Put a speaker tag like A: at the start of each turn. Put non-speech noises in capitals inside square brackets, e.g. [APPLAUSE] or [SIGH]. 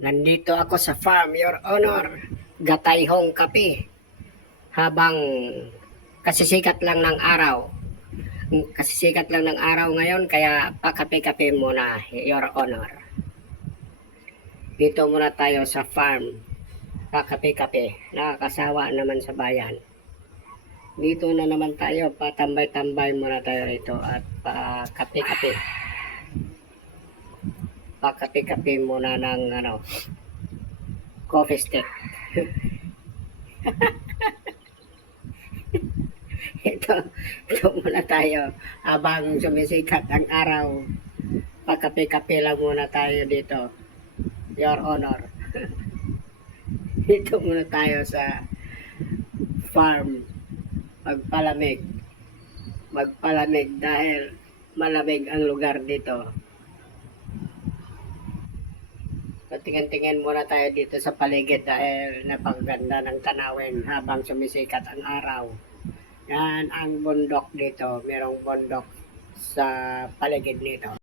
A: Nandito ako sa farm, Your Honor. Gatayhong kape. Habang kasisikat lang ng araw. Kasisikat lang ng araw ngayon, kaya pakape-kape muna, Your Honor. Dito muna tayo sa farm. Pakape-kape. Nakakasawa naman sa bayan. Dito na naman tayo, patambay-tambay muna tayo rito at pakape-kape pakape-kape muna ng ano, coffee stick. [LAUGHS] ito, ito muna tayo habang sumisikat ang araw. Pakape-kape lang muna tayo dito. Your Honor. [LAUGHS] dito muna tayo sa farm. Magpalamig. Magpalamig dahil malamig ang lugar dito. Patingin-tingin muna tayo dito sa paligid dahil napaganda ng tanawin habang sumisikat ang araw. Yan ang bundok dito. Merong bundok sa paligid nito.